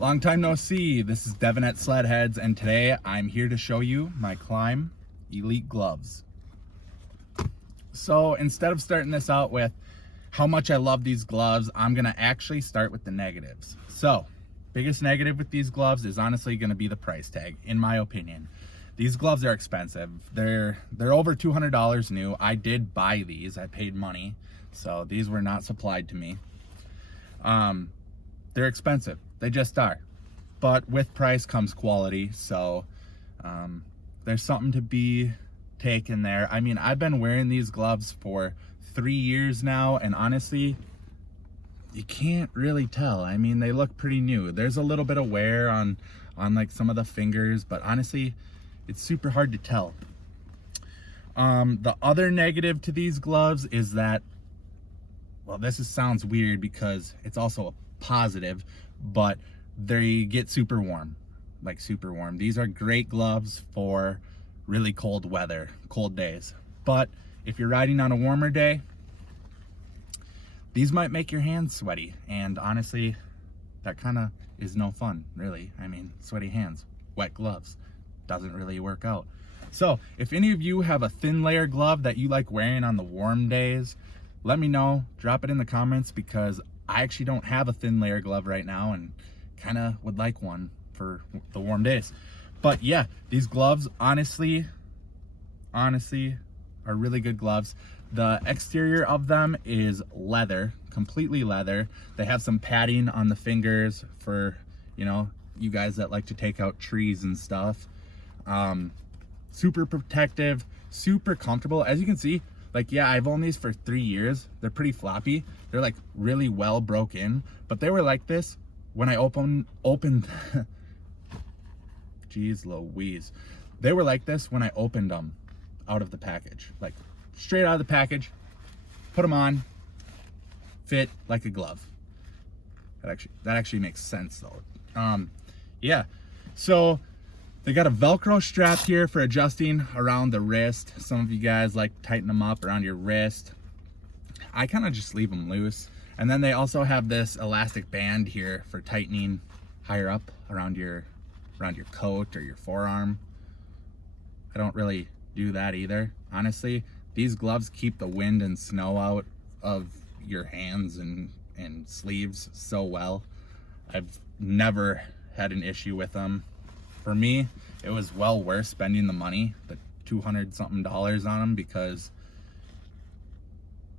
Long time no see. This is Devin at Sledheads, and today I'm here to show you my Klim Elite gloves. So instead of starting this out with how much I love these gloves, I'm gonna actually start with the negatives. So, biggest negative with these gloves is honestly gonna be the price tag, in my opinion. These gloves are expensive. They're over $200 new. I did buy these, I paid money, so these were not supplied to me. They're expensive, they just are. But with price comes quality, so there's something to be taken there. I mean, I've been wearing these gloves for 3 years now, and honestly, you can't really tell. I mean, they look pretty new. There's a little bit of wear on like some of the fingers, but honestly, it's super hard to tell. The other negative to these gloves is that, well, sounds weird because it's also a positive, but they get super warm, like super warm. These are great gloves for really cold weather, cold days. But if you're riding on a warmer day, these might make your hands sweaty, and honestly, that kind of is no fun, really. I mean, sweaty hands, wet gloves, doesn't really work out. So if any of you have a thin layer glove that you like wearing on the warm days, let me know, drop it in the comments, because I actually don't have a thin layer glove right now and kind of would like one for the warm days. But yeah, these gloves honestly are really good gloves. The exterior of them is leather, completely leather. They have some padding on the fingers for, you know, you guys that like to take out trees and stuff. Super protective, super comfortable. As you can see, like, yeah, I've owned these for 3 years. They're pretty floppy. They're like really well broke in, but they were like this when I opened Jeez Louise. They were like this when I opened them out of the package, like straight out of the package, put them on, fit like a glove. That actually makes sense though. Yeah, so they got a Velcro strap here for adjusting around the wrist. Some of you guys like tighten them up around your wrist. I kind of just leave them loose. And then they also have this elastic band here for tightening higher up around your coat or your forearm. I don't really do that either. Honestly, these gloves keep the wind and snow out of your hands and sleeves so well. I've never had an issue with them. For me, it was well worth spending the money, the $200 something on them, because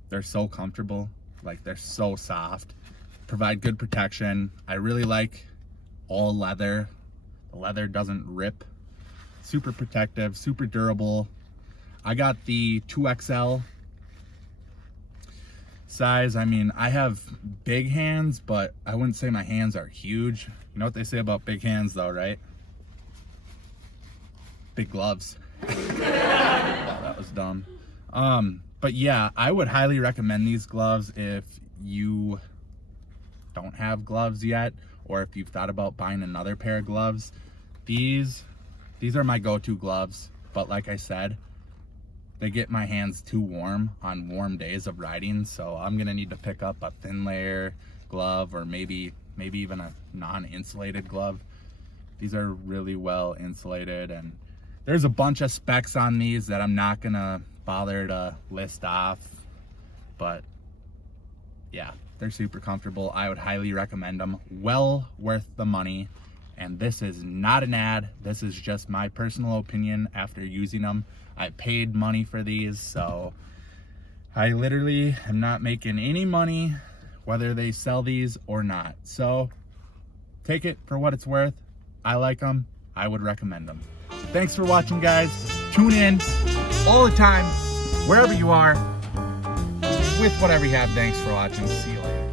they're so comfortable. Like, they're so soft, provide good protection. I really like all leather. The leather doesn't rip. Super protective, super durable. I got the 2XL size. I mean, I have big hands, but I wouldn't say my hands are huge. You know what they say about big hands though, right? Big gloves. That was dumb. But yeah, I would highly recommend these gloves if you don't have gloves yet, or if you've thought about buying another pair of gloves. These are my go-to gloves, but like I said, they get my hands too warm on warm days of riding, so I'm gonna need to pick up a thin layer glove, or maybe even a non-insulated glove. These are really well insulated, and there's a bunch of specs on these that I'm not gonna bother to list off, but yeah, they're super comfortable. I would highly recommend them. Well worth the money. And this is not an ad. This is just my personal opinion after using them. I paid money for these, so I literally am not making any money whether they sell these or not. So take it for what it's worth. I like them. I would recommend them. Thanks for watching, guys. Tune in all the time, wherever you are, with whatever you have. Thanks for watching. See you later.